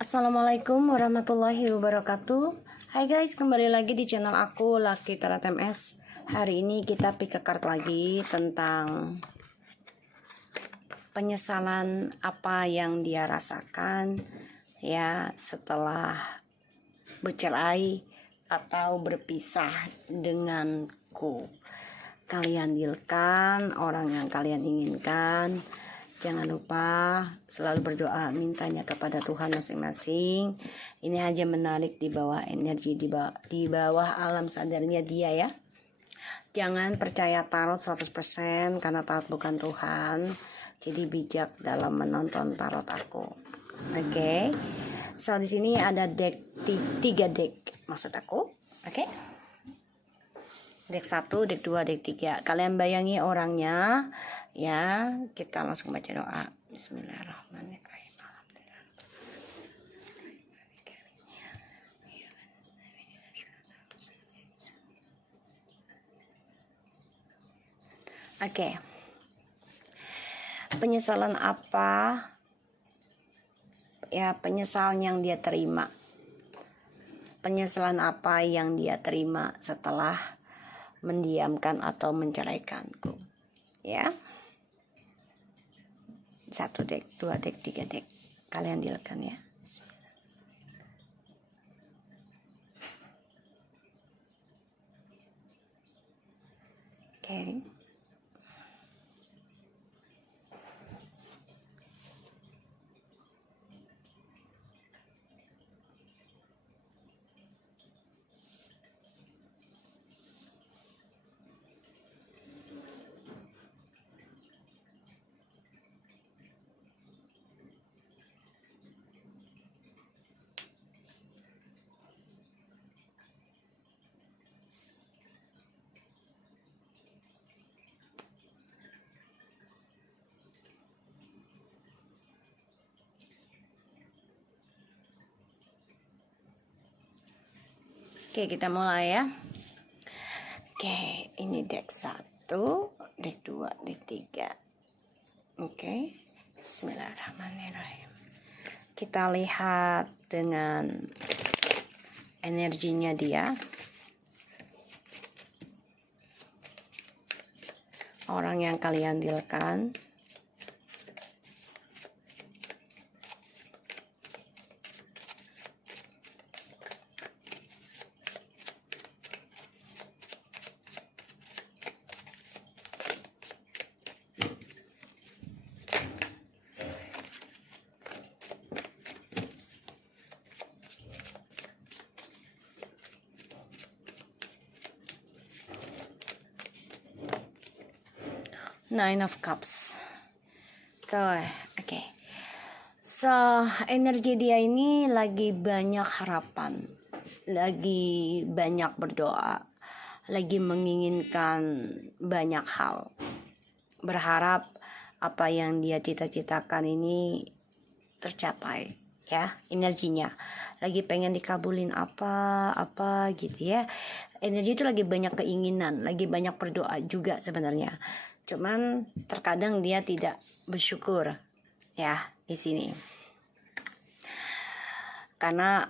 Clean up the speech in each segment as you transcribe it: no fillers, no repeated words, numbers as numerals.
Assalamualaikum warahmatullahi wabarakatuh. Hai guys, kembali lagi di channel aku Lucky Tarot MS. Hari ini kita pick a card lagi tentang penyesalan apa yang dia rasakan ya setelah bercerai atau berpisah denganku. Kalian dealkan orang yang kalian inginkan. Jangan lupa selalu berdoa, mintanya kepada Tuhan masing-masing. Ini aja menarik di bawah energi, di bawah alam sadarnya dia ya. Jangan percaya tarot 100% karena tarot bukan Tuhan. Jadi bijak dalam menonton tarot aku. Oke. So di sini ada deck 3 deck maksud aku. Oke. Deck 1, deck 2, deck 3. Kalian bayangi orangnya. Ya, kita langsung baca doa. Bismillahirrahmanirrahim. Oke. Penyesalan apa? Ya, penyesalan yang dia terima. Penyesalan apa yang dia terima setelah mendiamkan atau menceraikanku. Ya. 1 deck, 2 deck, 3 deck. Kalian dealkan ya. Oke. Oke, kita mulai ya. Oke, ini deck 1, deck 2, deck 3. Oke, bismillahirrahmanirrahim. Kita lihat dengan energinya dia. Orang yang kalian dealkan. Nine of Cups. Oke. So, energi dia ini lagi banyak harapan. Lagi banyak berdoa. Lagi menginginkan banyak hal. Berharap apa yang dia cita-citakan ini tercapai. Ya, energinya. Lagi pengen dikabulin apa gitu ya. Energi itu lagi banyak keinginan. Lagi banyak berdoa juga sebenarnya. Cuman terkadang dia tidak bersyukur ya di sini. Karena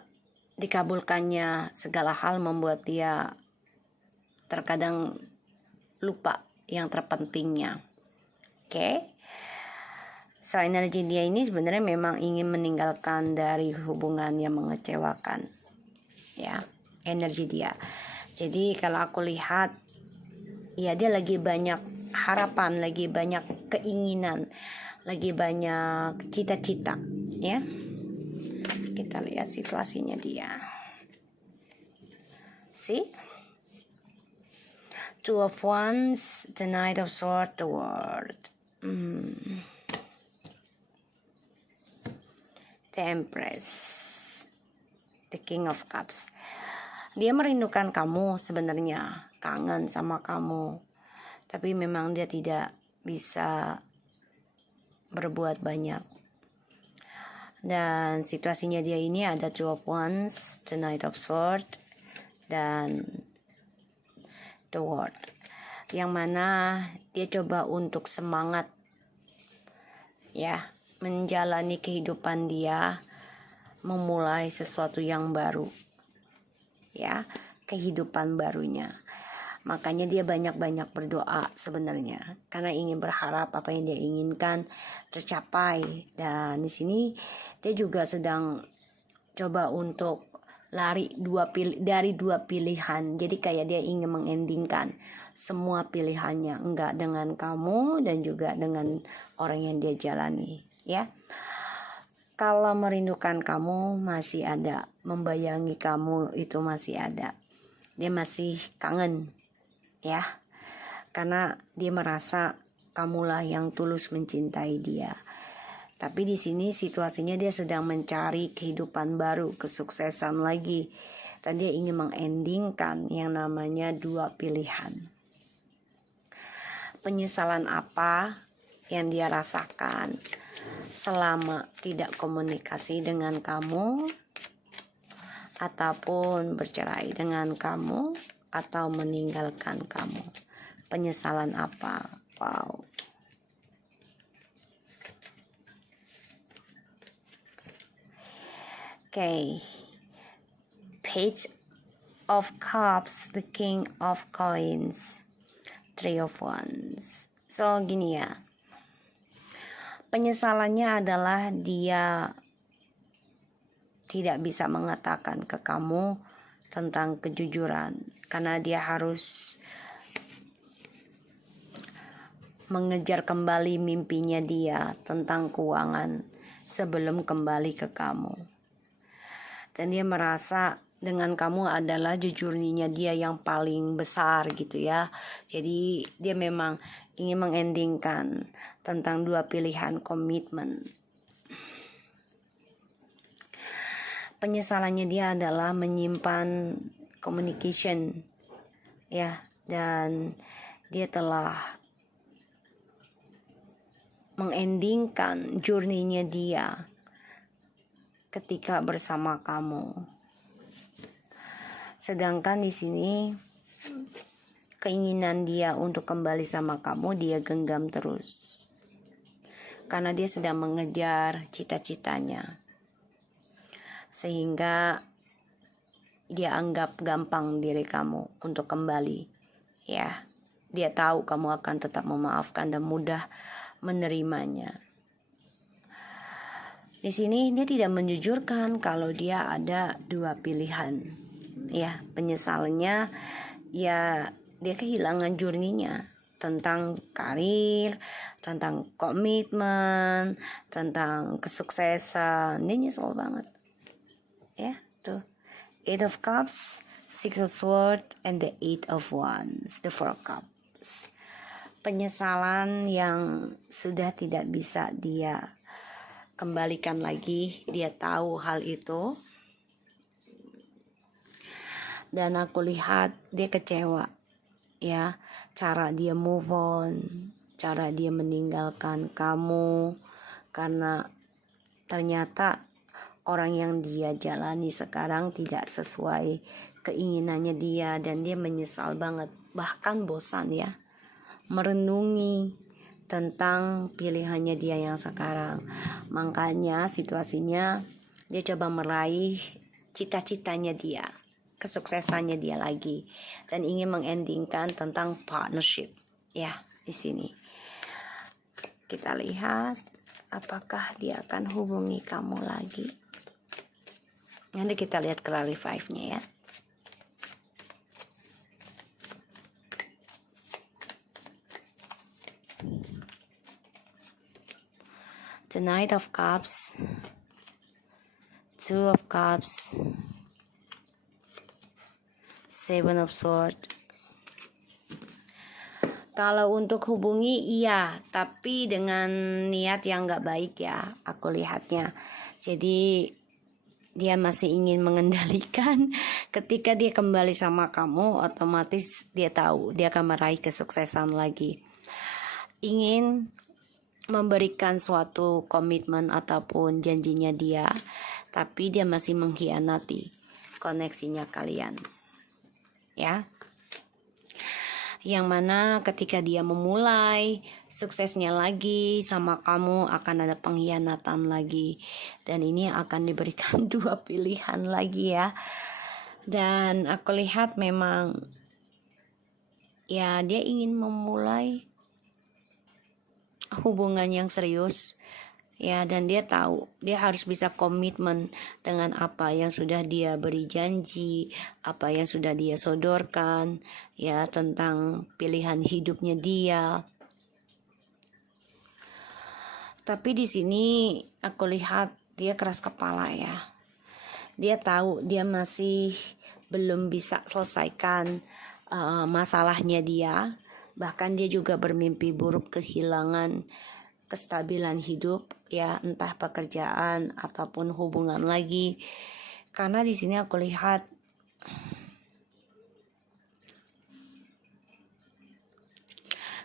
dikabulkannya segala hal membuat dia terkadang lupa yang terpentingnya. Oke. So energi dia ini sebenarnya memang ingin meninggalkan dari hubungan yang mengecewakan. Ya, energi dia. Jadi kalau aku lihat ya dia lagi banyak harapan, lagi banyak keinginan, lagi banyak cita-cita ya. Kita lihat situasinya dia. See? Two of Wands, the Knight of Swords, the World. The Empress, the King of Cups. Dia merindukan kamu sebenarnya, kangen sama kamu. Tapi memang dia tidak bisa berbuat banyak. Dan situasinya dia ini ada Two of Wands, the Knight of Swords, dan the World. Yang mana dia coba untuk semangat ya menjalani kehidupan dia memulai sesuatu yang baru, ya, kehidupan barunya. Makanya dia banyak-banyak berdoa sebenarnya, karena ingin berharap apa yang dia inginkan tercapai. Dan di sini dia juga sedang coba untuk lari dari dua pilihan. Jadi kayak dia ingin mengendingkan semua pilihannya, enggak dengan kamu dan juga dengan orang yang dia jalani, ya. Kalau merindukan kamu masih ada, membayangi kamu itu masih ada. Dia masih kangen, ya. Karena dia merasa kamulah yang tulus mencintai dia. Tapi di sini situasinya dia sedang mencari kehidupan baru, kesuksesan lagi. Dan dia ingin mengendingkan yang namanya dua pilihan. Penyesalan apa yang dia rasakan selama tidak komunikasi dengan kamu, ataupun bercerai dengan kamu, atau meninggalkan kamu. Penyesalan apa? Wow. Okay. Page of Cups, the King of Coins, Three of Wands. So gini ya. Penyesalannya adalah dia tidak bisa mengatakan ke kamu tentang kejujuran, karena dia harus mengejar kembali mimpinya dia tentang keuangan sebelum kembali ke kamu. Dan dia merasa dengan kamu adalah jujurnya dia yang paling besar gitu ya. Jadi dia memang ingin mengendingkan tentang dua pilihan komitmen. Penyesalannya dia adalah menyimpan communication, ya, dan dia telah mengendingkan journey-nya dia ketika bersama kamu. Sedangkan di sini keinginan dia untuk kembali sama kamu dia genggam terus, karena dia sedang mengejar cita-citanya, sehingga dia anggap gampang diri kamu untuk kembali, ya. Dia tahu kamu akan tetap memaafkan dan mudah menerimanya. Di sini dia tidak menjujurkan kalau dia ada dua pilihan, ya. Penyesalannya ya dia kehilangan journey-nya tentang karir, tentang komitmen, tentang kesuksesan. Dia nyesel banget, ya. Tuh, Eight of Cups, Six of Swords, and the Eight of Wands, the Four of Cups. Penyesalan yang sudah tidak bisa dia kembalikan lagi. Dia tahu hal itu, dan aku lihat dia kecewa, ya. Cara dia move on, cara dia meninggalkan kamu, karena ternyata orang yang dia jalani sekarang tidak sesuai keinginannya dia, dan dia menyesal banget, bahkan bosan ya merenungi tentang pilihannya dia yang sekarang. Makanya situasinya dia coba meraih cita-citanya dia, kesuksesannya dia lagi, dan ingin mengendingkan tentang partnership, ya. Di sini kita lihat apakah dia akan hubungi kamu lagi. Nanti kita lihat clarify-nya, ya. The Knight of Cups, Two of Cups, Seven of Swords. Kalau untuk hubungi iya, tapi dengan niat yang gak baik ya, aku lihatnya. Jadi dia masih ingin mengendalikan. Ketika dia kembali sama kamu, otomatis dia tahu dia akan meraih kesuksesan lagi. Ingin memberikan suatu komitmen ataupun janjinya dia, tapi dia masih mengkhianati koneksinya kalian, ya. Yang mana ketika dia memulai suksesnya lagi sama kamu akan ada pengkhianatan lagi. Dan ini akan diberikan 2 pilihan lagi ya. Dan aku lihat memang ya dia ingin memulai hubungan yang serius ya, dan dia tahu dia harus bisa komitmen dengan apa yang sudah dia beri janji, apa yang sudah dia sodorkan ya tentang pilihan hidupnya dia. Tapi di sini aku lihat dia keras kepala ya. Dia tahu dia masih belum bisa selesaikan masalahnya dia. Bahkan dia juga bermimpi buruk kehilangan kestabilan hidup ya, entah pekerjaan ataupun hubungan lagi. Karena di sini aku lihat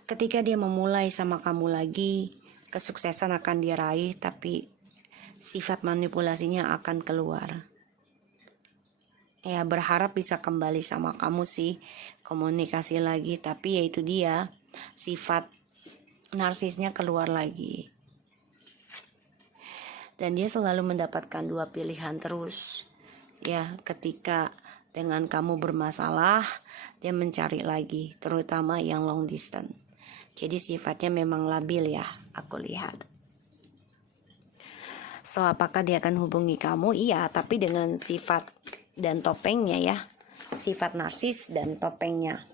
ketika dia memulai sama kamu lagi, kesuksesan akan diraih, tapi sifat manipulasinya akan keluar. Ya, berharap bisa kembali sama kamu sih, komunikasi lagi, tapi yaitu dia, sifat narsisnya keluar lagi. Dan dia selalu mendapatkan 2 pilihan terus. Ya, ketika dengan kamu bermasalah, dia mencari lagi, terutama yang long distance. Jadi sifatnya memang labil ya, aku lihat. So, apakah dia akan hubungi kamu? Iya, tapi dengan sifat dan topengnya ya. Sifat narsis dan topengnya.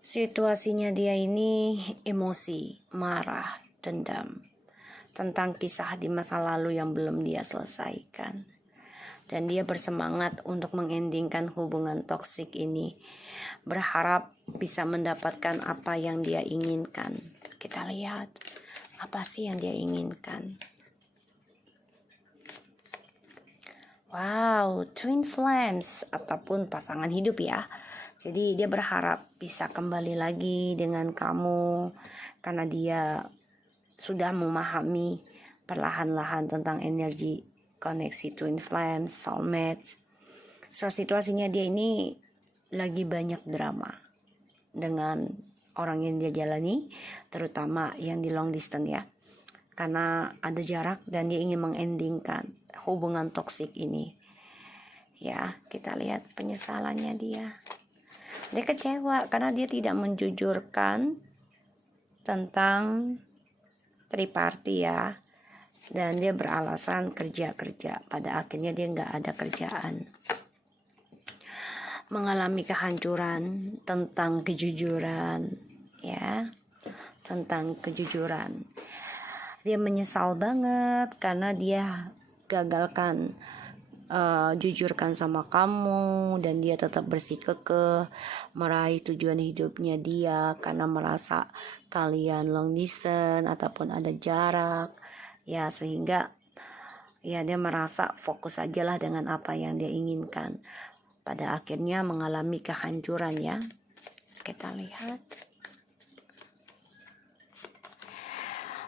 Situasinya dia ini emosi, marah, dendam tentang kisah di masa lalu yang belum dia selesaikan. Dan dia bersemangat untuk mengendingkan hubungan toksik ini, berharap bisa mendapatkan apa yang dia inginkan. Kita lihat apa sih yang dia inginkan. Wow, twin flames ataupun pasangan hidup ya. Jadi dia berharap bisa kembali lagi dengan kamu karena dia sudah memahami perlahan-lahan tentang energi koneksi twin flames, soulmates. So, situasinya dia ini lagi banyak drama dengan orang yang dia jalani, terutama yang di long distance ya. Karena ada jarak dan dia ingin mengendingkan hubungan toksik ini. Ya, kita lihat penyesalannya dia. Dia kecewa karena dia tidak menjujurkan tentang triparty ya. Dan dia beralasan kerja. Pada akhirnya dia nggak ada kerjaan. Mengalami kehancuran tentang kejujuran ya. Tentang kejujuran. Dia menyesal banget karena dia gagalkan jujurkan sama kamu, dan dia tetap bersikukuh meraih tujuan hidupnya dia karena merasa kalian long distance ataupun ada jarak ya, sehingga ya dia merasa fokus aja lah dengan apa yang dia inginkan. Pada akhirnya mengalami kehancuran ya. Kita lihat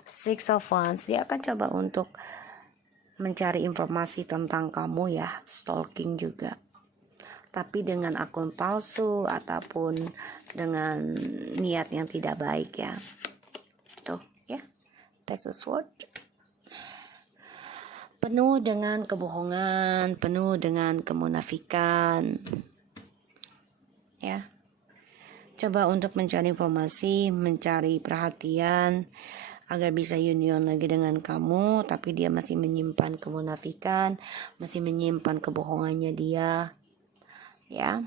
Six of Wands, dia akan coba untuk mencari informasi tentang kamu ya, stalking juga, tapi dengan akun palsu ataupun dengan niat yang tidak baik ya. Tuh ya, Page of Swords, penuh dengan kebohongan, penuh dengan kemunafikan ya. Coba untuk mencari informasi, mencari perhatian agar bisa union lagi dengan kamu, tapi dia masih menyimpan kemunafikan, masih menyimpan kebohongannya dia ya.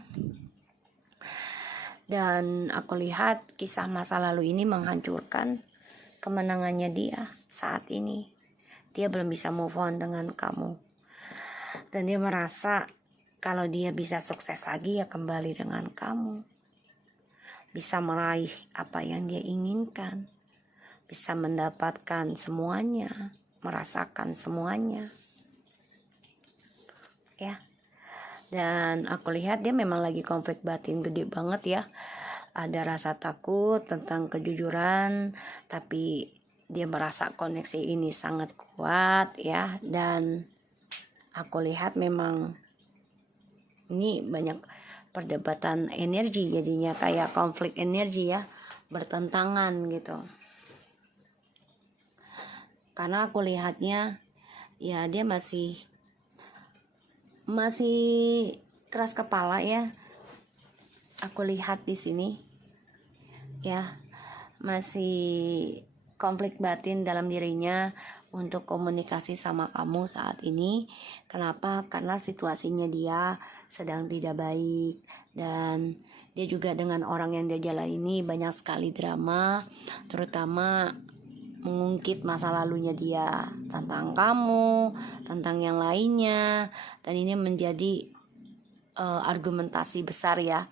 Dan aku lihat kisah masa lalu ini menghancurkan kemenangannya dia saat ini. Dia belum bisa move on dengan kamu, dan dia merasa kalau dia bisa sukses lagi ya kembali dengan kamu, bisa meraih apa yang dia inginkan, bisa mendapatkan semuanya, merasakan semuanya ya. Dan aku lihat dia memang lagi konflik batin gede banget ya. Ada rasa takut tentang kejujuran, tapi dia merasa koneksi ini sangat kuat ya, dan aku lihat memang ini banyak perdebatan energi, jadinya kayak konflik energi ya, bertentangan gitu. Karena aku lihatnya ya dia masih keras kepala ya. Aku lihat di sini ya, masih konflik batin dalam dirinya untuk komunikasi sama kamu saat ini. Kenapa? Karena situasinya dia sedang tidak baik, dan dia juga dengan orang yang dia jalan ini banyak sekali drama, terutama mengungkit masa lalunya dia tentang kamu, tentang yang lainnya, dan ini menjadi argumentasi besar ya,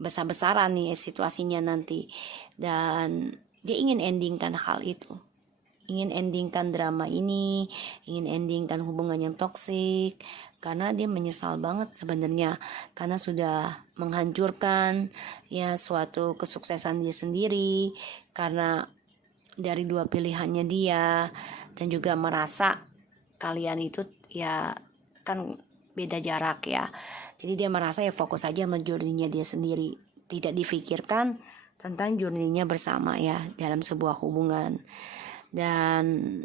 besar-besaran nih situasinya nanti. Dan dia ingin endingkan hal itu, ingin endingkan drama ini, ingin endingkan hubungan yang toksik, karena dia menyesal banget sebenarnya, karena sudah menghancurkan ya suatu kesuksesan dia sendiri, karena dari dua pilihannya dia, dan juga merasa kalian itu ya kan beda jarak ya. Jadi dia merasa ya fokus aja sama journey-nya dia sendiri, tidak difikirkan tentang journey-nya bersama ya dalam sebuah hubungan. Dan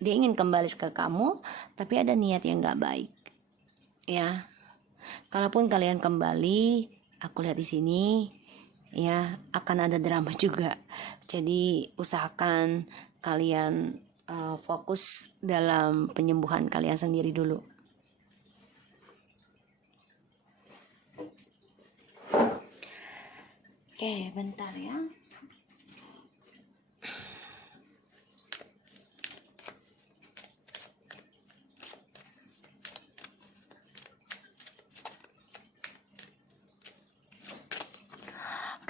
dia ingin kembali ke kamu, tapi ada niat yang gak baik ya. Kalaupun kalian kembali, aku lihat di sini ya akan ada drama juga. Jadi usahakan kalian fokus dalam penyembuhan kalian sendiri dulu. Oke, bentar ya.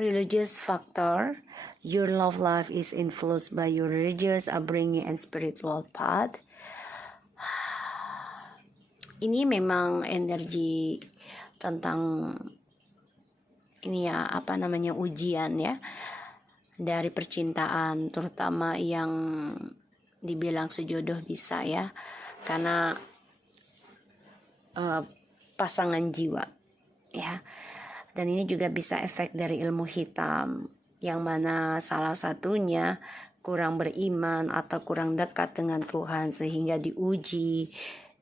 Religious factor. Your love life is influenced by your religious upbringing and spiritual path. Ini memang energi tentang ini ya, apa namanya, ujian ya dari percintaan, terutama yang dibilang sejodoh bisa ya, karena pasangan jiwa ya. Dan ini juga bisa efek dari ilmu hitam, yang mana salah satunya kurang beriman atau kurang dekat dengan Tuhan, sehingga diuji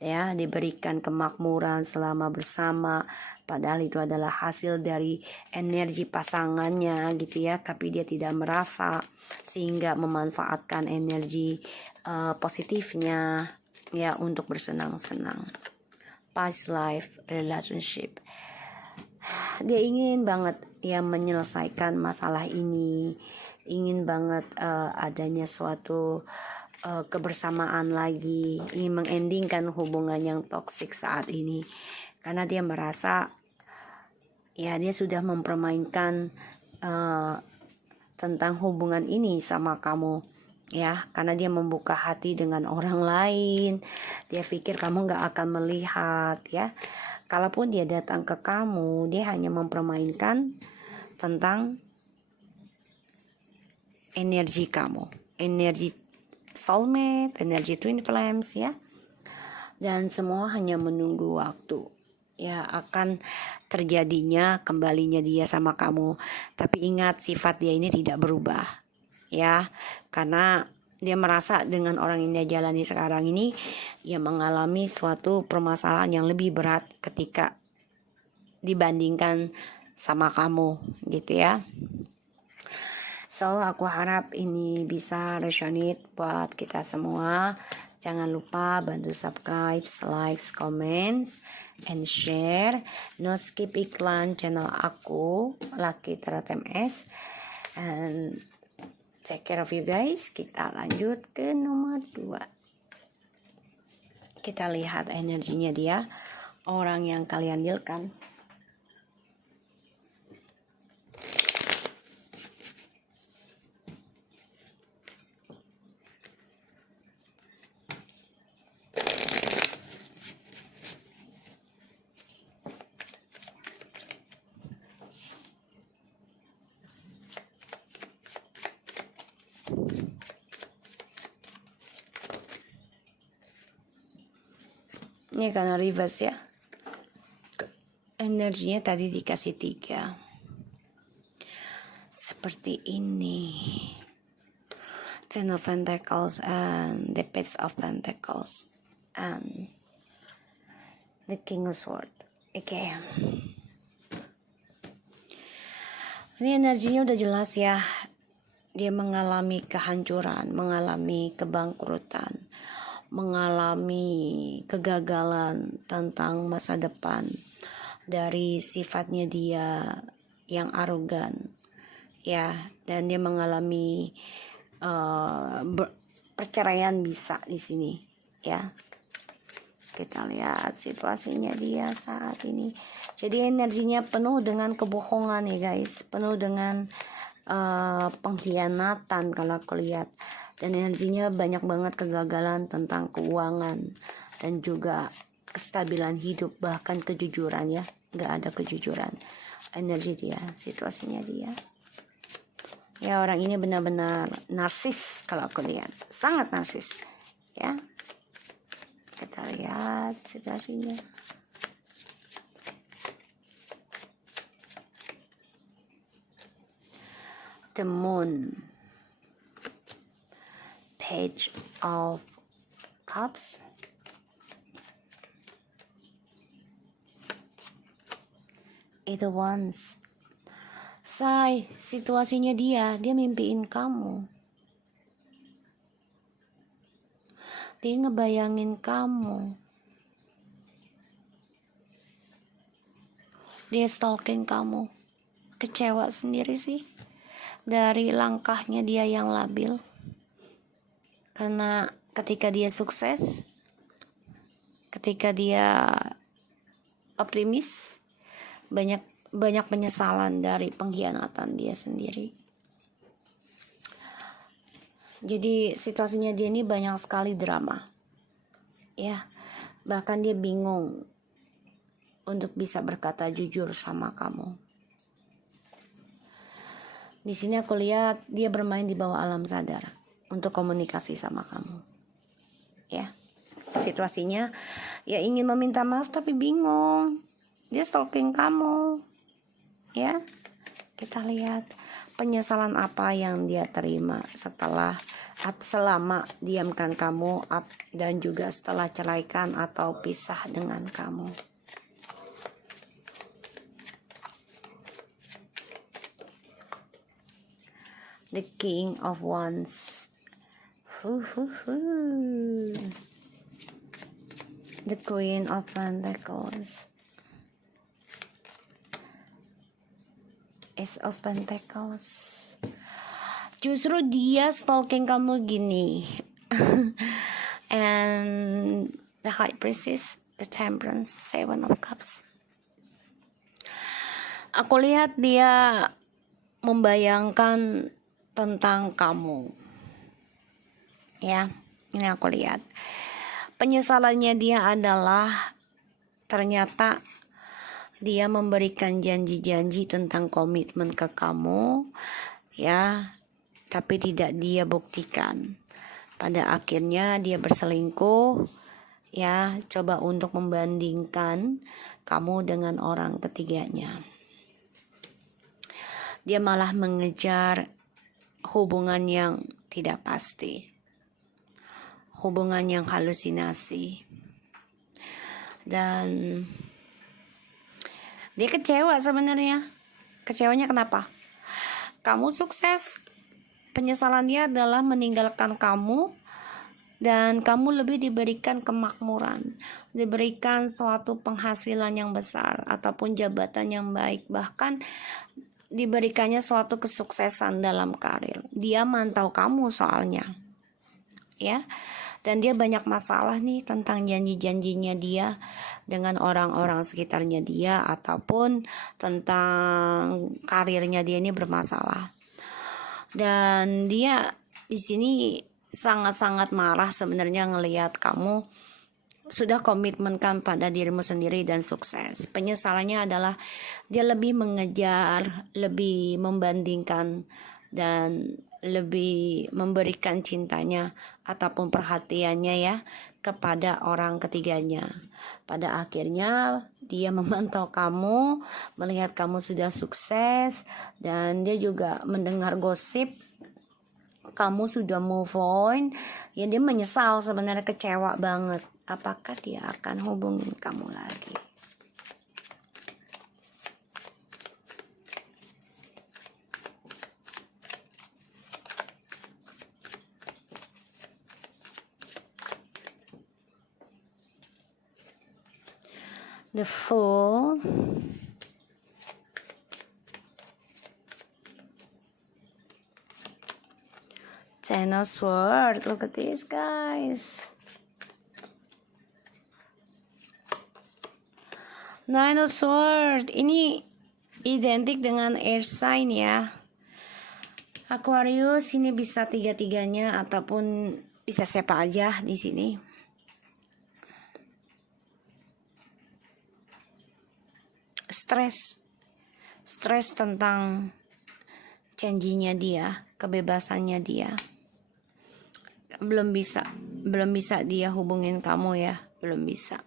ya, diberikan kemakmuran selama bersama, padahal itu adalah hasil dari energi pasangannya gitu ya, tapi dia tidak merasa, sehingga memanfaatkan energi positifnya ya untuk bersenang-senang. Past life relationship, dia ingin banget ya menyelesaikan masalah ini, ingin banget adanya suatu kebersamaan lagi, ingin mengendingkan hubungan yang toksik saat ini, karena dia merasa ya dia sudah mempermainkan tentang hubungan ini sama kamu ya, karena dia membuka hati dengan orang lain. Dia pikir kamu gak akan melihat ya. Kalaupun dia datang ke kamu, dia hanya mempermainkan tentang energi kamu, energi soulmate, energi twin flames ya. Dan semua hanya menunggu waktu ya, akan terjadinya kembalinya dia sama kamu. Tapi ingat, sifat dia ini tidak berubah ya, karena dia merasa dengan orang yang dia jalani sekarang ini ya mengalami suatu permasalahan yang lebih berat ketika dibandingkan sama kamu gitu ya. So aku harap ini bisa resonate buat kita semua. Jangan lupa bantu subscribe, like, comments, and share. No skip iklan channel aku, Lucky Tarot MS. And take care of you guys. Kita lanjut ke nomor 2. Kita lihat energinya dia, orang yang kalian dealkan. Ini karena reverse ya. Energinya tadi dikasih 3. Seperti ini. Ten of Pentacles and the Page of Pentacles and the King of Swords. Oke. Ini energinya udah jelas ya. Dia mengalami kehancuran, mengalami kebangkrutan, mengalami kegagalan tentang masa depan dari sifatnya dia yang arogan ya, dan dia mengalami perceraian bisa di sini ya. Kita lihat situasinya dia saat ini. Jadi energinya penuh dengan kebohongan ya guys, penuh dengan pengkhianatan kalau aku lihat, dan energinya banyak banget kegagalan tentang keuangan dan juga kestabilan hidup, bahkan kejujuran ya, nggak ada kejujuran. Energi dia, situasinya dia ya, orang ini benar-benar narsis kalau aku lihat, sangat narsis ya. Kita lihat situasinya. The Moon, Page of Cups, Eight of Wands. Say, situasinya dia mimpiin kamu. Dia ngebayangin kamu. Dia stalking kamu. Kecewa sendiri sih dari langkahnya dia yang labil. Karena ketika dia sukses, ketika dia optimis, banyak penyesalan dari pengkhianatan dia sendiri. Jadi situasinya dia ini banyak sekali drama ya, bahkan dia bingung untuk bisa berkata jujur sama kamu. Di sini aku lihat dia bermain di bawah alam sadar untuk komunikasi sama kamu ya. Situasinya ya, ingin meminta maaf tapi bingung, dia stalking kamu ya. Kita lihat penyesalan apa yang dia terima selama diamkan kamu, dan juga setelah ceraikan atau pisah dengan kamu. The King of Wands. The Queen of Pentacles. Ace of Pentacles. Justru dia stalking kamu gini. And the High Priestess, the Temperance, Seven of Cups. Aku lihat dia membayangkan tentang kamu ya. Ini aku lihat penyesalannya dia adalah ternyata dia memberikan janji-janji tentang komitmen ke kamu ya, tapi tidak dia buktikan. Pada akhirnya dia berselingkuh ya, coba untuk membandingkan kamu dengan orang ketiganya. Dia malah mengejar hubungan yang tidak pasti, hubungan yang halusinasi, dan dia kecewa sebenarnya. Kecewanya kenapa? Kamu sukses, penyesalan dia adalah meninggalkan kamu, dan kamu lebih diberikan kemakmuran, diberikan suatu penghasilan yang besar ataupun jabatan yang baik, bahkan diberikannya suatu kesuksesan dalam karir. Dia mantau kamu soalnya ya, dan dia banyak masalah nih tentang janji-janjinya dia dengan orang-orang sekitarnya dia, ataupun tentang karirnya dia ini bermasalah. Dan dia di sini sangat-sangat marah sebenarnya ngelihat kamu sudah komitmenkan pada dirimu sendiri dan sukses. Penyesalannya adalah dia lebih mengejar, lebih membandingkan, dan lebih memberikan cintanya ataupun perhatiannya ya kepada orang ketiganya. Pada akhirnya dia memantau kamu, melihat kamu sudah sukses, dan dia juga mendengar gosip kamu sudah move on. Ya, dia menyesal sebenarnya, kecewa banget. Apakah dia akan hubungin kamu lagi? The Fool, Ten of Swords. Look at this, guys. Nine of Swords. Ini identik dengan air sign ya. Aquarius ini bisa tiga-tiganya ataupun bisa siapa aja di sini. Stres tentang janjinya dia, kebebasannya dia. Belum bisa dia hubungin kamu ya, belum bisa.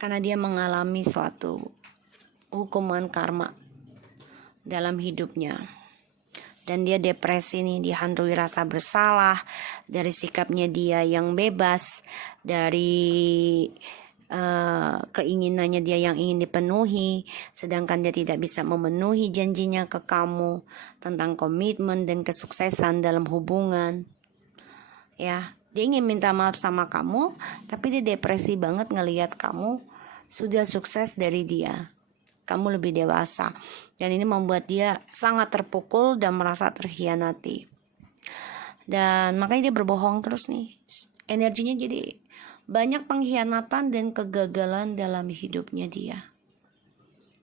Karena dia mengalami suatu hukuman karma dalam hidupnya. Dan dia depresi nih, dihantui rasa bersalah dari sikapnya dia yang bebas, dari keinginannya dia yang ingin dipenuhi, sedangkan dia tidak bisa memenuhi janjinya ke kamu tentang komitmen dan kesuksesan dalam hubungan. Ya, dia ingin minta maaf sama kamu, tapi dia depresi banget ngelihat kamu sudah sukses dari dia. Kamu lebih dewasa, dan ini membuat dia sangat terpukul dan merasa terkhianati. Dan makanya dia berbohong terus nih. Energinya jadi banyak pengkhianatan dan kegagalan dalam hidupnya dia.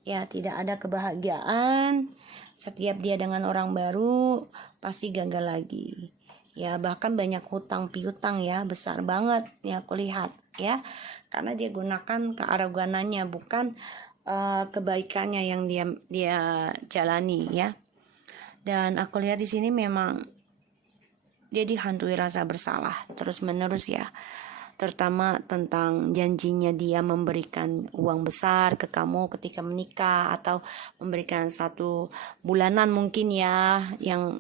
Ya, tidak ada kebahagiaan. Setiap dia dengan orang baru pasti gagal lagi. Ya, bahkan banyak hutang piutang ya, besar banget ya aku lihat ya. Karena dia gunakan kearoganannya, bukan kebaikannya yang dia jalani ya. Dan aku lihat di sini memang dia dihantui rasa bersalah terus menerus ya. Terutama tentang janjinya dia memberikan uang besar ke kamu ketika menikah, atau memberikan 1 bulanan mungkin ya, yang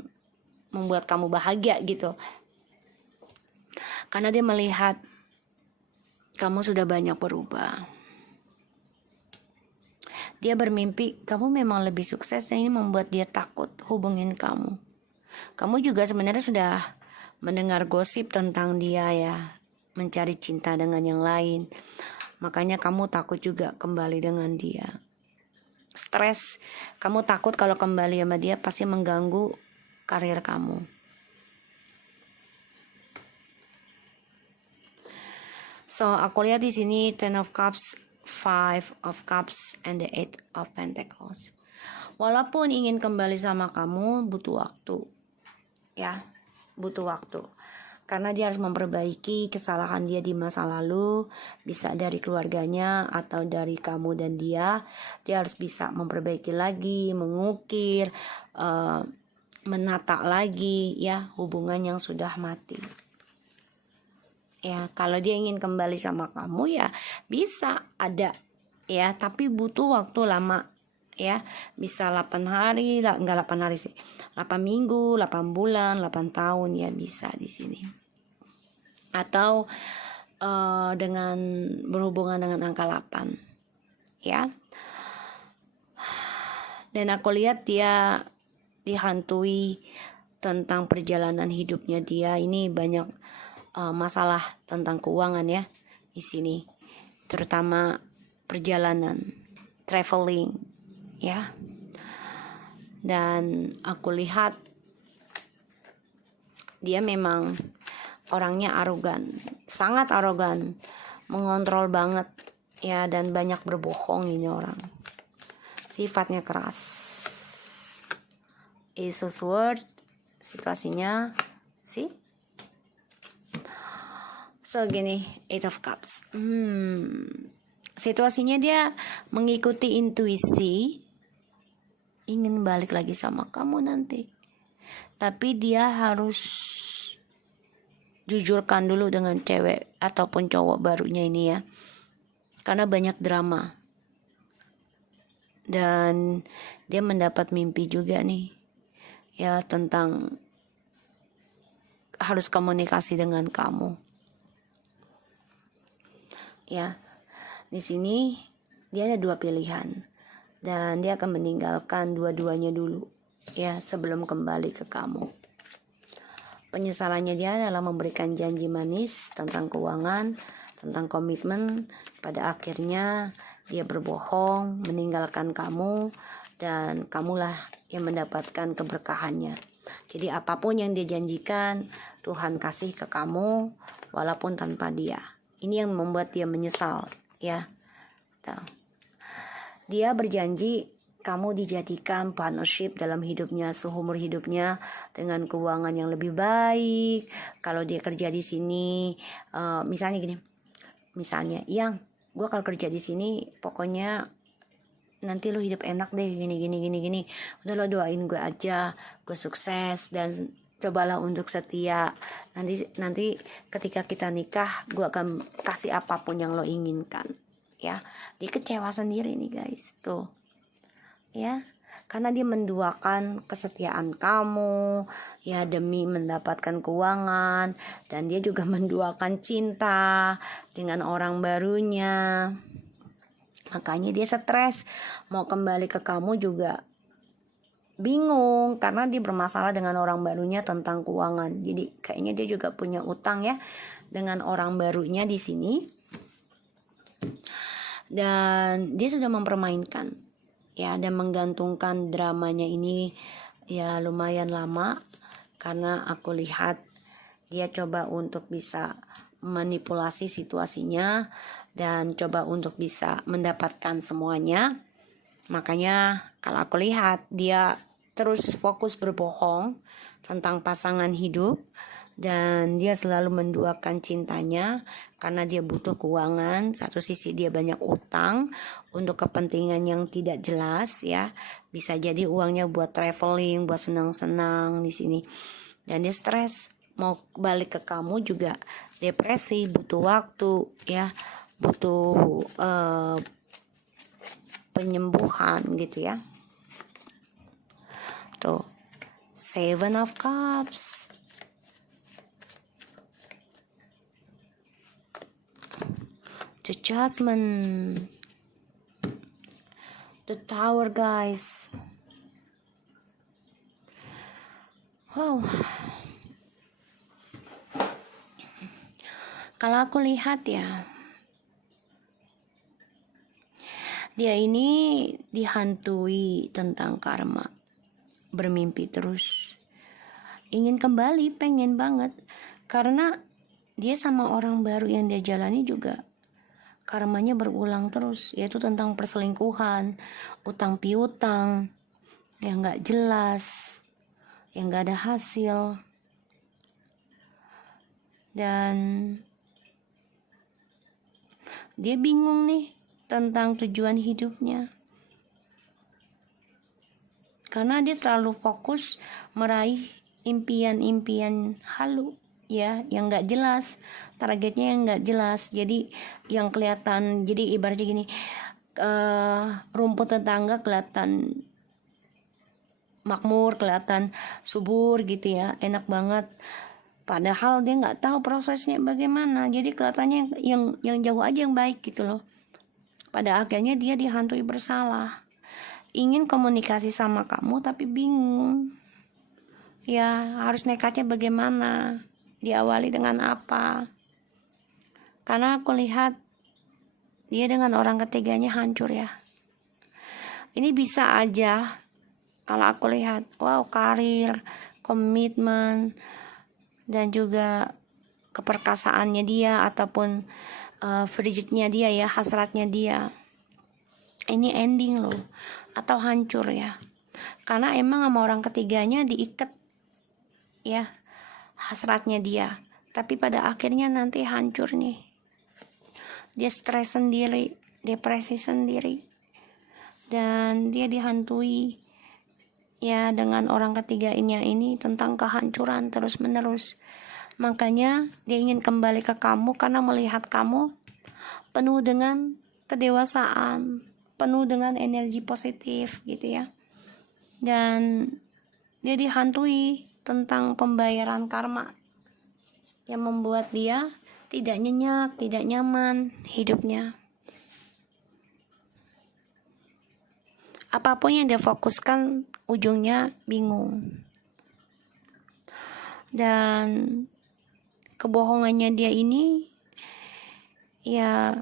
membuat kamu bahagia gitu. Karena dia melihat kamu sudah banyak berubah. Dia bermimpi kamu memang lebih sukses, dan ini membuat dia takut hubungin kamu. Kamu juga sebenarnya sudah mendengar gosip tentang dia ya, mencari cinta dengan yang lain. Makanya kamu takut juga kembali dengan dia. Stres, kamu takut kalau kembali sama dia pasti mengganggu karir kamu. So, aku lihat di sini Ten of Cups, Five of Cups, and the Eight of Pentacles. Walaupun ingin kembali sama kamu, butuh waktu. Ya, butuh waktu. Karena dia harus memperbaiki kesalahan dia di masa lalu, bisa dari keluarganya atau dari kamu dan dia. Dia harus bisa memperbaiki lagi, mengukir, menata lagi ya hubungan yang sudah mati. Ya, kalau dia ingin kembali sama kamu ya bisa ada ya, tapi butuh waktu lama ya. Bisa 8 hari, enggak 8 hari sih. 8 minggu, 8 bulan, 8 tahun ya bisa di sini. Atau dengan berhubungan dengan angka 8 ya. Dan aku lihat dia dihantui tentang perjalanan hidupnya dia. Ini banyak masalah tentang keuangan ya di sini, terutama perjalanan, traveling ya. Dan aku lihat dia memang orangnya arogan, sangat arogan, mengontrol banget ya, dan banyak berbohong ini orang. Sifatnya keras. Ace of Swords, situasinya sih. So gini, Eight of Cups. Situasinya dia mengikuti intuisi, ingin balik lagi sama kamu nanti. Tapi dia harus jujurkan dulu dengan cewek ataupun cowok barunya ini ya, karena banyak drama. Dan dia mendapat mimpi juga nih ya, tentang harus komunikasi dengan kamu ya. Di sini dia ada 2 pilihan, dan dia akan meninggalkan dua-duanya dulu ya sebelum kembali ke kamu. Penyesalannya dia adalah memberikan janji manis tentang keuangan, tentang komitmen. Pada akhirnya dia berbohong, meninggalkan kamu, dan kamulah yang mendapatkan keberkahannya. Jadi apapun yang dia janjikan, Tuhan kasih ke kamu walaupun tanpa dia. Ini yang membuat dia menyesal ya. Dia berjanji kamu dijadikan partnership dalam hidupnya, seumur hidupnya, dengan keuangan yang lebih baik. Kalau dia kerja di sini, misalnya gini, yang gue kalau kerja di sini, pokoknya nanti lo hidup enak deh, gini. Udah lo doain gue aja, gue sukses, dan cobalah untuk setia. Nanti ketika kita nikah, gue akan kasih apapun yang lo inginkan. Ya, dia kecewa sendiri nih guys, tuh. Ya, karena dia menduakan kesetiaan kamu ya demi mendapatkan keuangan, dan dia juga menduakan cinta dengan orang barunya. Makanya dia stres, mau kembali ke kamu juga bingung karena dia bermasalah dengan orang barunya tentang keuangan. Jadi kayaknya dia juga punya utang ya dengan orang barunya di sini. Dan dia sudah mempermainkan ya, dan menggantungkan dramanya ini ya lumayan lama, karena aku lihat dia coba untuk bisa manipulasi situasinya dan coba untuk bisa mendapatkan semuanya. Makanya kalau aku lihat dia terus fokus berbohong tentang pasangan hidup, dan dia selalu menduakan cintanya karena dia butuh keuangan. Satu sisi dia banyak utang untuk kepentingan yang tidak jelas ya. Bisa jadi uangnya buat traveling, buat senang-senang di sini. Dan dia stres, mau balik ke kamu juga depresi, butuh waktu ya, butuh penyembuhan gitu ya. Tuh, 7 of Cups. The Judgment, the Tower guys. Wow, kalau aku lihat ya, dia ini dihantui tentang karma, bermimpi terus, ingin kembali, pengen banget, karena dia sama orang baru yang dia jalani juga karmanya berulang terus, yaitu tentang perselingkuhan, utang piutang yang gak jelas, yang gak ada hasil. Dan dia bingung nih tentang tujuan hidupnya, karena dia terlalu fokus meraih impian-impian halu ya, yang nggak jelas, targetnya yang nggak jelas. Jadi yang kelihatan, jadi ibaratnya gini, rumput tetangga kelihatan makmur, kelihatan subur gitu ya, enak banget, padahal dia nggak tahu prosesnya bagaimana. Jadi kelihatannya yang jauh aja yang baik gitu loh. Pada akhirnya dia dihantui bersalah, ingin komunikasi sama kamu tapi bingung ya, harus nekatnya bagaimana, diawali dengan apa. Karena aku lihat dia dengan orang ketiganya hancur ya. Ini bisa aja kalau aku lihat, wow, karir, komitmen, dan juga keperkasaannya dia, ataupun frigidnya dia ya, hasratnya dia, ini ending loh, atau hancur ya. Karena emang sama orang ketiganya diikat ya, hasratnya dia, tapi pada akhirnya nanti hancur nih. Dia stres sendiri, depresi sendiri, dan dia dihantui ya dengan orang ketiga ini tentang kehancuran terus menerus. Makanya dia ingin kembali ke kamu karena melihat kamu penuh dengan kedewasaan, penuh dengan energi positif gitu ya. Dan dia dihantui tentang pembayaran karma yang membuat dia tidak nyenyak, tidak nyaman hidupnya. Apapun yang dia fokuskan ujungnya bingung. Dan kebohongannya dia ini ya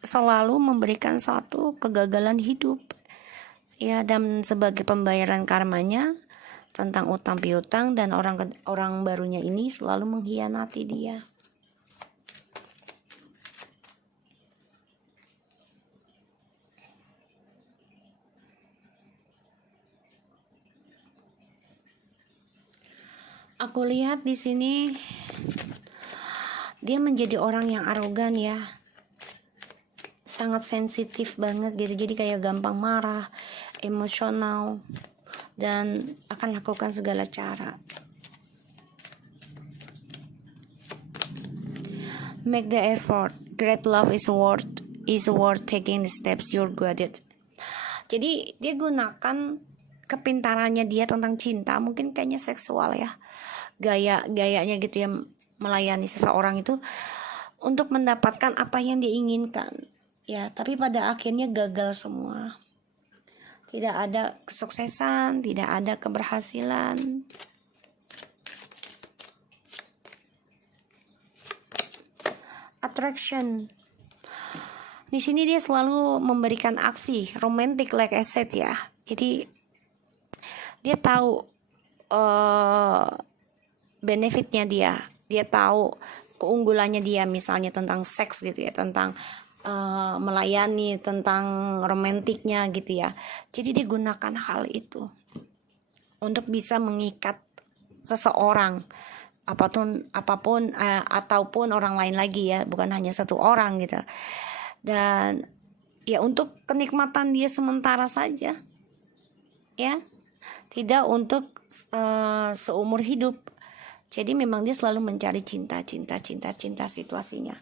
selalu memberikan satu kegagalan hidup. Ya, dan sebagai pembayaran karmanya tentang utang piutang, dan orang barunya ini selalu mengkhianati dia. Aku lihat di sini dia menjadi orang yang arogan ya. Sangat sensitif banget gitu. Jadi kayak gampang marah, emosional, dan akan lakukan segala cara. Make the effort. Great love is worth taking the steps you're good at. Jadi dia gunakan kepintarannya dia tentang cinta, mungkin kayaknya seksual ya. Gayanya gitu ya, melayani seseorang itu untuk mendapatkan apa yang dia inginkan. Ya, tapi pada akhirnya gagal semua. Tidak ada kesuksesan, tidak ada keberhasilan. Attraction. Di sini dia selalu memberikan aksi romantic like I said ya. Jadi dia tahu benefitnya dia tahu keunggulannya dia, misalnya tentang seks gitu ya, tentang melayani, tentang romantiknya gitu ya. Jadi dia gunakan hal itu untuk bisa mengikat seseorang, apapun ataupun orang lain lagi ya, bukan hanya satu orang gitu. Dan ya untuk kenikmatan dia sementara saja ya, tidak untuk seumur hidup. Jadi memang dia selalu mencari cinta situasinya.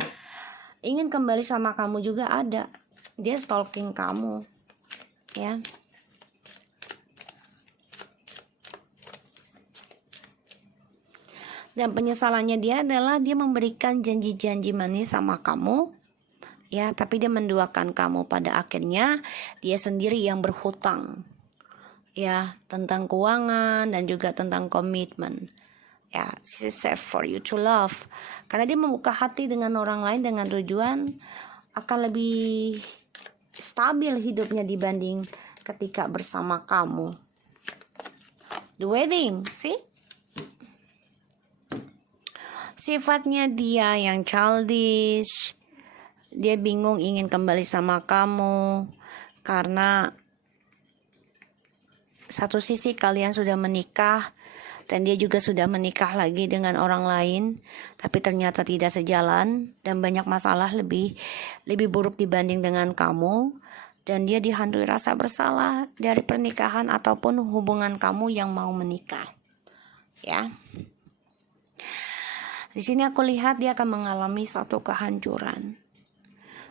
Ingin kembali sama kamu juga ada. Dia stalking kamu ya. Dan penyesalannya dia adalah dia memberikan janji-janji manis sama kamu ya, tapi dia menduakan kamu. Pada akhirnya dia sendiri yang berhutang ya, tentang keuangan dan juga tentang komitmen. Ya, this is safe for you to love. Karena dia membuka hati dengan orang lain dengan tujuan akan lebih stabil hidupnya dibanding ketika bersama kamu. The wedding, see? Sifatnya dia yang childish. Dia bingung ingin kembali sama kamu karena satu sisi kalian sudah menikah dan dia juga sudah menikah lagi dengan orang lain, tapi ternyata tidak sejalan dan banyak masalah lebih buruk dibanding dengan kamu, dan dia dihantui rasa bersalah dari pernikahan ataupun hubungan kamu yang mau menikah. Ya. Di sini aku lihat dia akan mengalami satu kehancuran.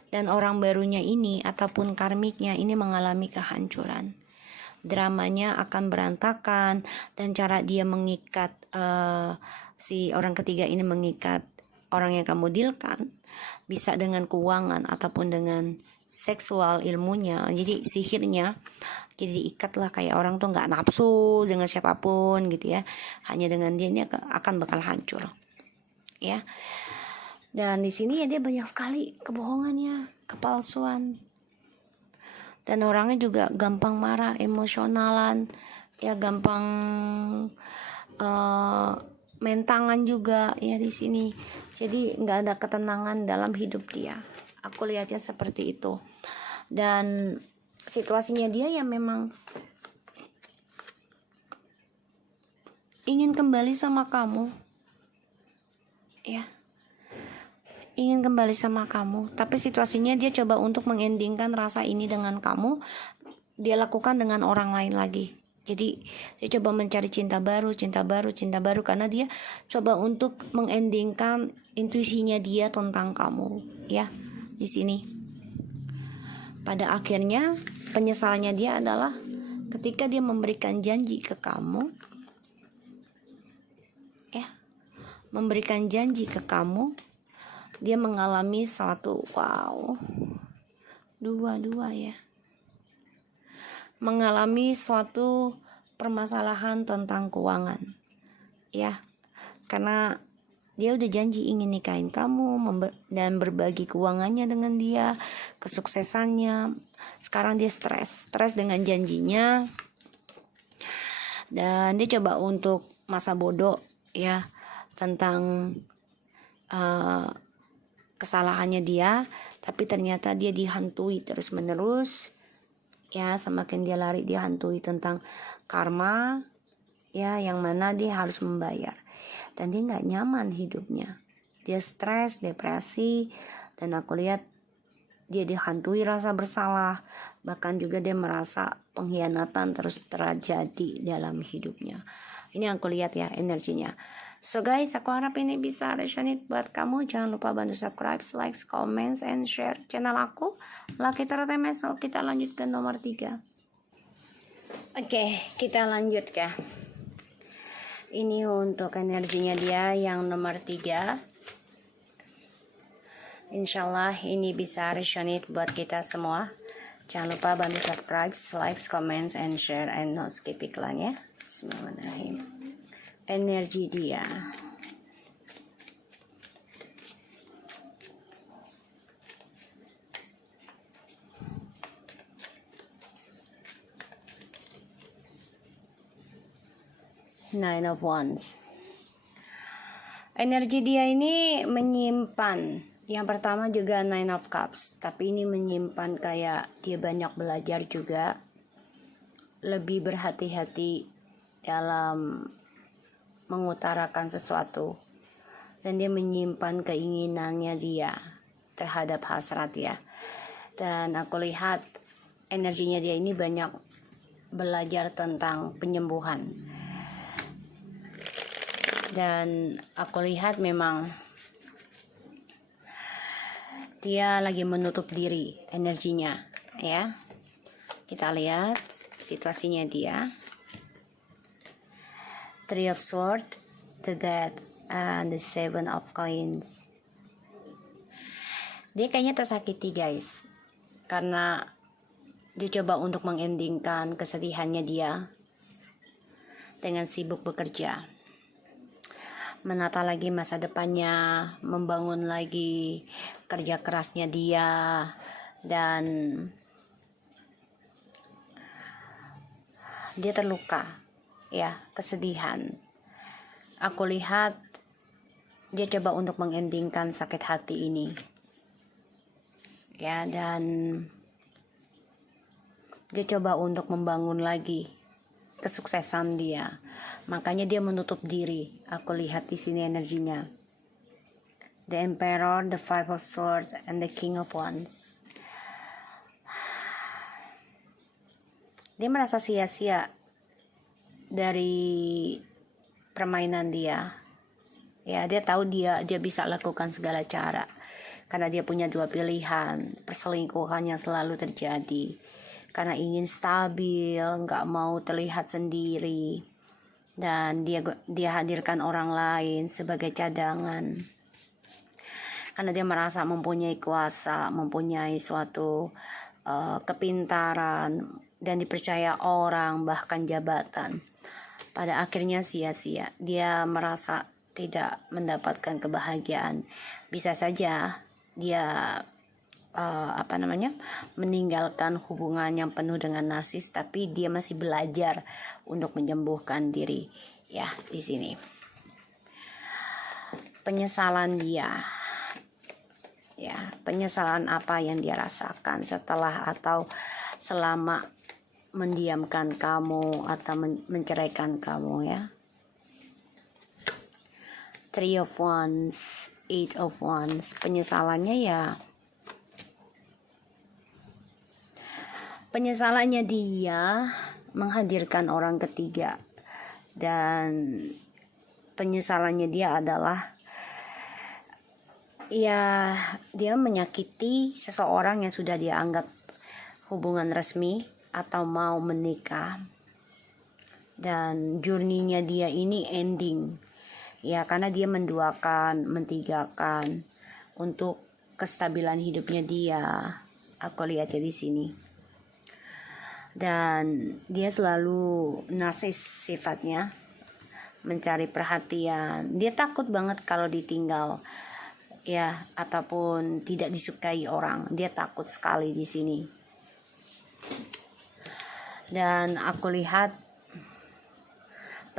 Dan orang barunya ini ataupun karmiknya ini mengalami kehancuran. Dramanya akan berantakan, dan cara dia mengikat si orang ketiga ini mengikat orang yang kamu dealkan bisa dengan keuangan ataupun dengan seksual ilmunya. Jadi sihirnya jadi diikatlah, kayak orang tuh nggak nafsu dengan siapapun gitu ya, hanya dengan dia ini akan bakal hancur ya. Dan di sini ya dia banyak sekali kebohongannya, kepalsuan. Dan orangnya juga gampang marah, emosionalan, ya gampang main tangan juga ya di sini. Jadi nggak ada ketenangan dalam hidup dia. Aku lihatnya seperti itu. Dan situasinya dia ya memang ingin kembali sama kamu, ya. Ingin kembali sama kamu, tapi situasinya dia coba untuk mengendingkan rasa ini dengan kamu. Dia lakukan dengan orang lain lagi Jadi dia coba mencari cinta baru karena dia coba untuk mengendingkan intuisinya dia tentang kamu, ya. Di sini pada akhirnya penyesalannya dia adalah ketika dia memberikan janji ke kamu, ya, memberikan janji ke kamu, dia mengalami suatu dua ya, mengalami suatu permasalahan tentang keuangan, ya, karena dia udah janji ingin nikahin kamu dan berbagi keuangannya dengan dia, kesuksesannya. Sekarang dia stres dengan janjinya, dan dia coba untuk masa bodoh, ya, tentang kesalahannya dia, tapi ternyata dia dihantui terus menerus, ya. Semakin dia lari dihantui tentang karma, ya, yang mana dia harus membayar, dan dia nggak nyaman hidupnya. Dia stres, depresi, dan aku lihat dia dihantui rasa bersalah, bahkan juga dia merasa pengkhianatan terus terjadi dalam hidupnya. Ini aku lihat ya energinya. So guys, aku harap ini bisa resonate buat kamu. Jangan lupa bantu subscribe, like, comments, and share channel aku, Lucky Tarot MS. So, kita lanjut ke nomor 3. Oke, kita lanjut ya. Ini untuk energinya dia yang nomor 3. Insyaallah ini bisa resonate buat kita semua. Jangan lupa bantu subscribe, like, comments, and share, and no skip iklan ya. Bismillahirrahmanirrahim. Energi dia. Nine of Wands. Energi dia ini menyimpan. Yang pertama juga Nine of Cups, tapi ini menyimpan kayak dia banyak belajar juga, lebih berhati-hati dalam mengutarakan sesuatu, dan dia menyimpan keinginannya dia terhadap hasrat ya. Dan aku lihat energinya dia ini banyak belajar tentang penyembuhan, dan aku lihat memang dia lagi menutup diri energinya, ya. Kita lihat situasinya dia. Three of Swords, the Death, and the Seven of Coins. Dia kayaknya tersakiti guys, karena dia coba untuk mengendingkan kesedihannya dia dengan sibuk bekerja, menata lagi masa depannya, membangun lagi kerja kerasnya dia, dan dia terluka, ya, kesedihan. Aku lihat dia coba untuk mengendingkan sakit hati ini, ya, dan dia coba untuk membangun lagi kesuksesan dia. Makanya dia menutup diri. Aku lihat di sini energinya. The Emperor, the Five of Swords, and the King of Wands. Dia merasa sia-sia dari permainan dia. Ya, dia tahu dia bisa lakukan segala cara, karena dia punya dua pilihan. Perselingkuhan yang selalu terjadi karena ingin stabil, nggak mau terlihat sendiri, dan dia hadirkan orang lain sebagai cadangan, karena dia merasa mempunyai kuasa, mempunyai suatu kepintaran, dan dipercaya orang, bahkan jabatan. Pada akhirnya sia-sia. Dia merasa tidak mendapatkan kebahagiaan. Bisa saja dia meninggalkan hubungan yang penuh dengan narsis, tapi dia masih belajar untuk menyembuhkan diri. Ya, di sini penyesalan dia. Ya, penyesalan apa yang dia rasakan setelah atau selama mendiamkan kamu atau menceraikan kamu, ya. Three of Wands, Eight of Wands. Penyesalannya ya, penyesalannya dia menghadirkan orang ketiga, dan penyesalannya dia adalah ya dia menyakiti seseorang yang sudah dia anggap hubungan resmi atau mau menikah, dan journey-nya dia ini ending ya, karena dia menduakan, mentigakan untuk kestabilan hidupnya dia. Aku lihatnya di sini. Dan dia selalu narsis sifatnya, mencari perhatian. Dia takut banget kalau ditinggal ya, ataupun tidak disukai orang. Dia takut sekali di sini. Dan aku lihat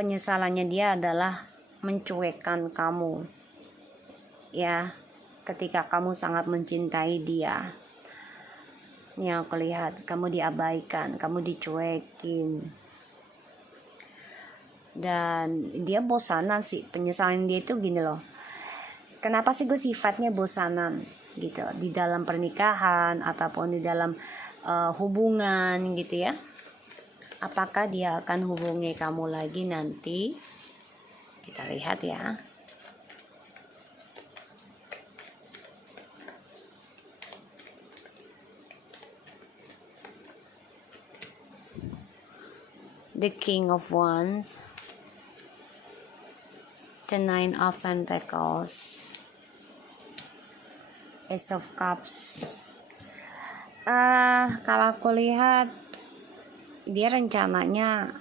penyesalannya dia adalah mencuekkan kamu ya, ketika kamu sangat mencintai dia. Ini yang aku lihat, kamu diabaikan, kamu dicuekin, dan dia bosanan sih. Penyesalan dia itu gini loh, kenapa sih gue sifatnya bosanan gitu di dalam pernikahan ataupun di dalam hubungan gitu ya. Apakah dia akan hubungi kamu lagi nanti? Kita lihat ya. The King of Wands, the Nine of Pentacles, Ace of Cups. Kalau aku lihat dia rencananya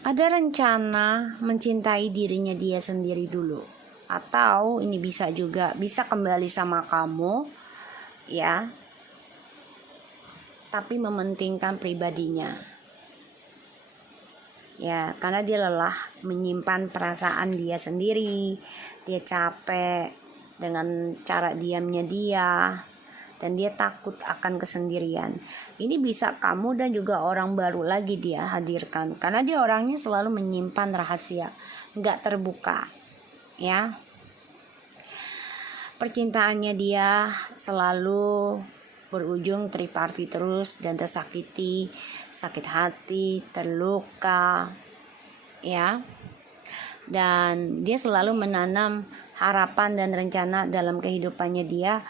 ada rencana mencintai dirinya dia sendiri dulu, atau ini bisa juga bisa kembali sama kamu ya, tapi mementingkan pribadinya ya, karena dia lelah menyimpan perasaan dia sendiri. Dia capek dengan cara diamnya dia, dan dia takut akan kesendirian. Ini bisa kamu dan juga orang baru lagi dia hadirkan, karena dia orangnya selalu menyimpan rahasia, nggak terbuka ya. Percintaannya dia selalu berujung triparty terus, dan tersakiti, sakit hati, terluka ya. Dan dia selalu menanam harapan dan rencana dalam kehidupannya dia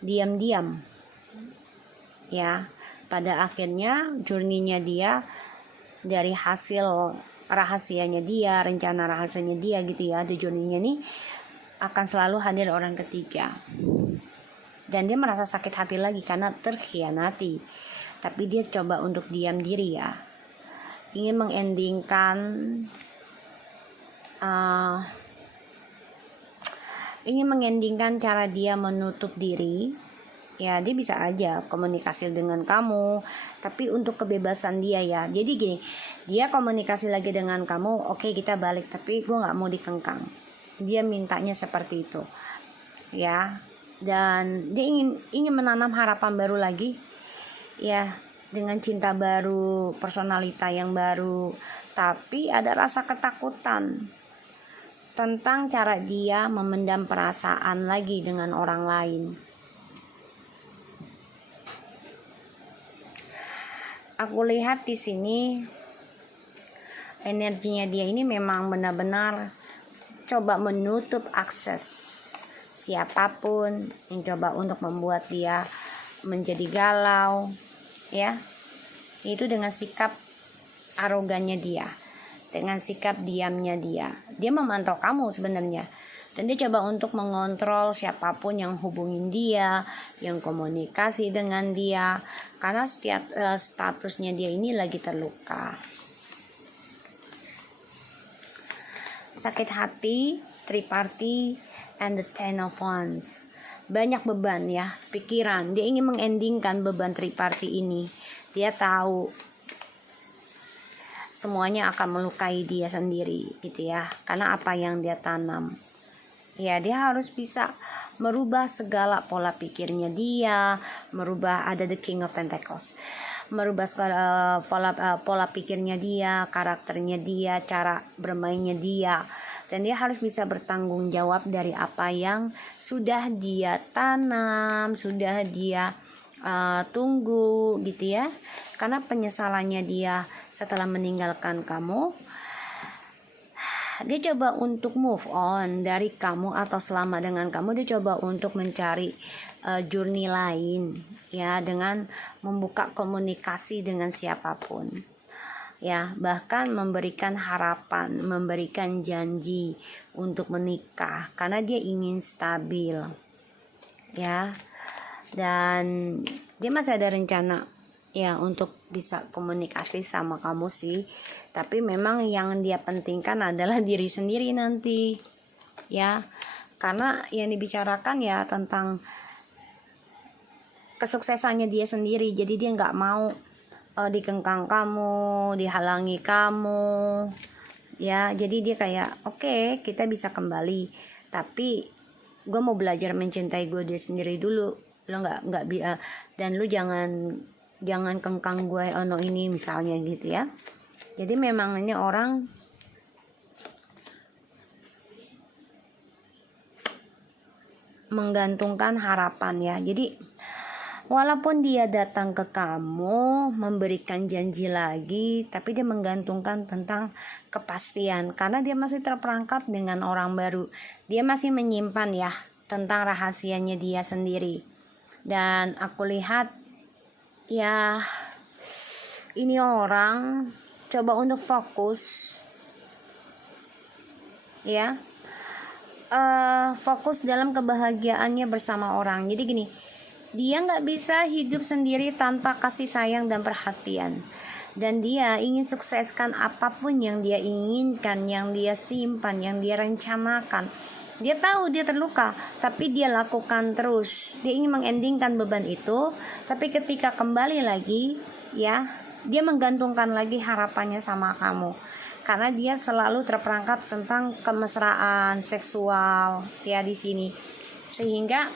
diam-diam ya. Pada akhirnya journey-nya dia dari hasil rahasianya dia, rencana rahasianya dia gitu ya, di journey-nya nih akan selalu hadir orang ketiga. Dan dia merasa sakit hati lagi karena terkhianati. Tapi dia coba untuk diam diri ya, ingin mengendingkan cara dia menutup diri ya. Dia bisa aja komunikasi dengan kamu, tapi untuk kebebasan dia ya. Jadi gini, dia komunikasi lagi dengan kamu, oke, kita balik, tapi gue gak mau dikengkang. Dia mintanya seperti itu ya. Dan dia ingin menanam harapan baru lagi ya, dengan cinta baru, personalita yang baru, tapi ada rasa ketakutan tentang cara dia memendam perasaan lagi dengan orang lain. Aku lihat di sini energinya dia ini memang benar-benar coba menutup akses siapapun yang coba untuk membuat dia menjadi galau ya. Itu dengan sikap arogannya dia, dengan sikap diamnya dia. Dia memantau kamu sebenarnya, dan dia coba untuk mengontrol siapapun yang hubungin dia, yang komunikasi dengan dia, karena setiap statusnya dia ini lagi terluka, sakit hati, triparty, and the Ten of Wands. Banyak beban ya, pikiran. Dia ingin mengendingkan beban triparty ini. Dia tahu semuanya akan melukai dia sendiri gitu ya, karena apa yang dia tanam ya. Dia harus bisa merubah segala pola pikirnya dia, merubah, ada the King of Pentacles, merubah segala pola pikirnya dia, karakternya dia, cara bermainnya dia. Dan dia harus bisa bertanggung jawab dari apa yang sudah dia tanam, sudah dia tunggu gitu ya. Karena penyesalannya dia setelah meninggalkan kamu, dia coba untuk move on dari kamu atau selama dengan kamu. Dia coba untuk mencari journey lain, ya, dengan membuka komunikasi dengan siapapun, ya, bahkan memberikan harapan, memberikan janji untuk menikah karena dia ingin stabil, ya, dan dia masih ada rencana, ya, untuk bisa komunikasi sama kamu sih. Tapi memang yang dia pentingkan adalah diri sendiri nanti, ya, karena yang dibicarakan ya tentang kesuksesannya dia sendiri. Jadi dia nggak mau dikengkang kamu, dihalangi kamu, ya. Jadi dia kayak oke, kita bisa kembali, tapi gue mau belajar mencintai gue dia sendiri dulu. Lo nggak dan lu jangan kengkang gue ono ini misalnya gitu, ya. Jadi memang ini orang menggantungkan harapan, ya. Jadi walaupun dia datang ke kamu memberikan janji lagi, tapi dia menggantungkan tentang kepastian karena dia masih terperangkap dengan orang baru. Dia masih menyimpan, ya, tentang rahasianya dia sendiri. Dan aku lihat, ya, ini orang coba untuk fokus, ya, fokus dalam kebahagiaannya bersama orang. Jadi gini, dia nggak bisa hidup sendiri tanpa kasih sayang dan perhatian. Dan dia ingin sukseskan apapun yang dia inginkan, yang dia simpan, yang dia rencanakan. Dia tahu dia terluka, tapi dia lakukan terus. Dia ingin mengendingkan beban itu, tapi ketika kembali lagi, ya, dia menggantungkan lagi harapannya sama kamu. Karena dia selalu terperangkap tentang kemesraan seksual, ya, di sini. Sehingga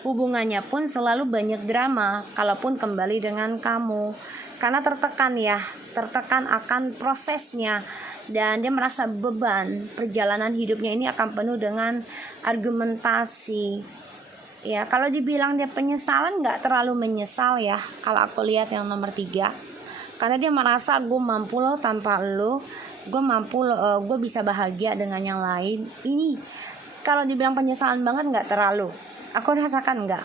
hubungannya pun selalu banyak drama kalaupun kembali dengan kamu. Karena tertekan, ya, tertekan akan prosesnya. Dan dia merasa beban perjalanan hidupnya ini akan penuh dengan argumentasi, ya. Kalau dibilang dia penyesalan, nggak terlalu menyesal, ya, kalau aku lihat yang nomor 3. Karena dia merasa gue mampu loh tanpa lo, gue mampu loh, gue bisa bahagia dengan yang lain. Ini kalau dibilang penyesalan banget, nggak terlalu, aku rasakan nggak,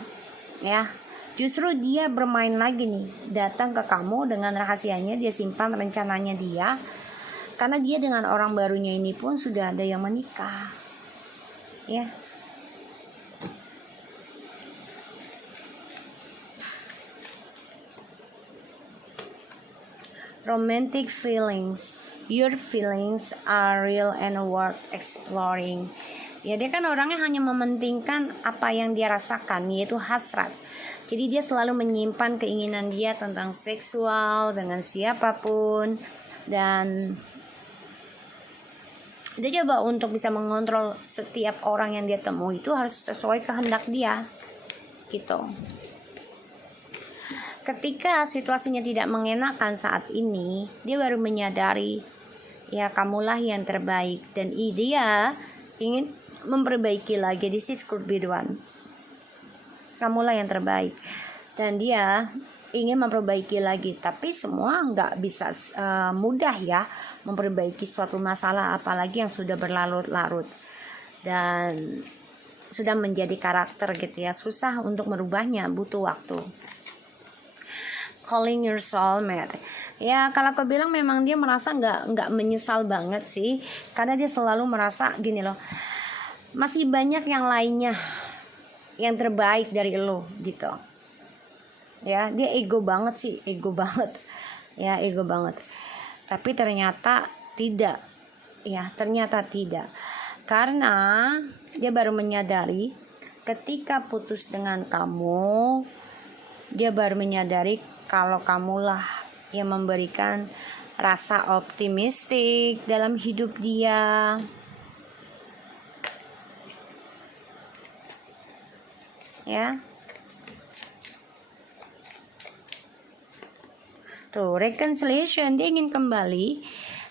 ya. Justru dia bermain lagi nih, datang ke kamu dengan rahasianya, dia simpan rencananya dia. Karena dia dengan orang barunya ini pun sudah ada yang menikah, ya. Romantic feelings, your feelings are real and worth exploring. Ya, dia kan orangnya hanya mementingkan apa yang dia rasakan, yaitu hasrat. Jadi dia selalu menyimpan keinginan dia tentang seksual dengan siapapun. Dan dia coba untuk bisa mengontrol setiap orang yang dia temui itu harus sesuai kehendak dia, gitu. Ketika situasinya tidak mengenakan saat ini, dia baru menyadari, ya, kamulah yang terbaik. Dan dia ingin memperbaiki lagi. This is could be the one. Kamulah yang terbaik. Dan dia ingin memperbaiki lagi. Tapi semua nggak bisa mudah, ya, memperbaiki suatu masalah, apalagi yang sudah berlarut-larut dan sudah menjadi karakter, gitu, ya. Susah untuk merubahnya, butuh waktu. Calling your soulmate, ya, kalau aku bilang memang dia merasa nggak menyesal banget sih, karena dia selalu merasa gini loh, masih banyak yang lainnya yang terbaik dari lo, gitu, ya. Dia ego banget sih, ego banget, ya, ego banget. Tapi ternyata tidak, ya, ternyata tidak, karena dia baru menyadari ketika putus dengan kamu, dia baru menyadari kalau kamulah yang memberikan rasa optimistik dalam hidup dia, ya. Tuh, reconciliation, dia ingin kembali,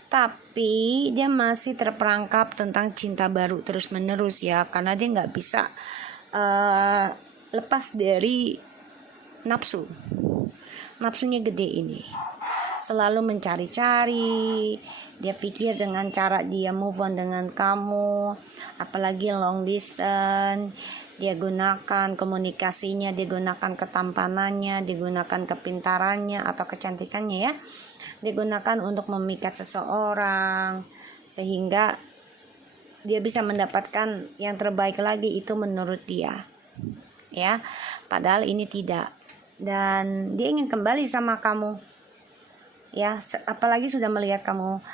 tapi dia masih terperangkap tentang cinta baru terus menerus, ya, karena dia nggak bisa lepas dari nafsu, nafsunya gede ini, selalu mencari-cari. Dia pikir dengan cara dia move on dengan kamu, apalagi long distance, dia gunakan komunikasinya, dia gunakan ketampanannya, dia gunakan kepintarannya atau kecantikannya ya, digunakan untuk memikat seseorang sehingga dia bisa mendapatkan yang terbaik lagi, itu menurut dia ya, padahal ini tidak. Dan dia ingin kembali sama kamu ya, apalagi sudah melihat kamu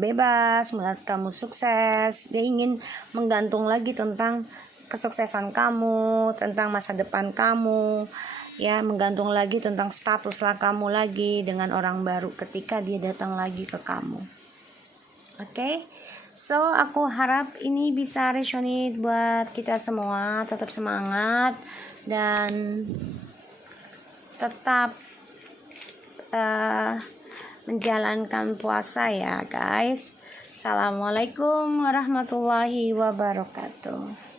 bebas, melihat kamu sukses. Dia ingin menggantung lagi tentang kesuksesan kamu, tentang masa depan kamu ya, menggantung lagi tentang status lah kamu lagi dengan orang baru ketika dia datang lagi ke kamu. Oke, so aku harap ini bisa resonate buat kita semua. Tetap semangat dan tetap menjalankan puasa ya guys. Assalamualaikum warahmatullahi wabarakatuh.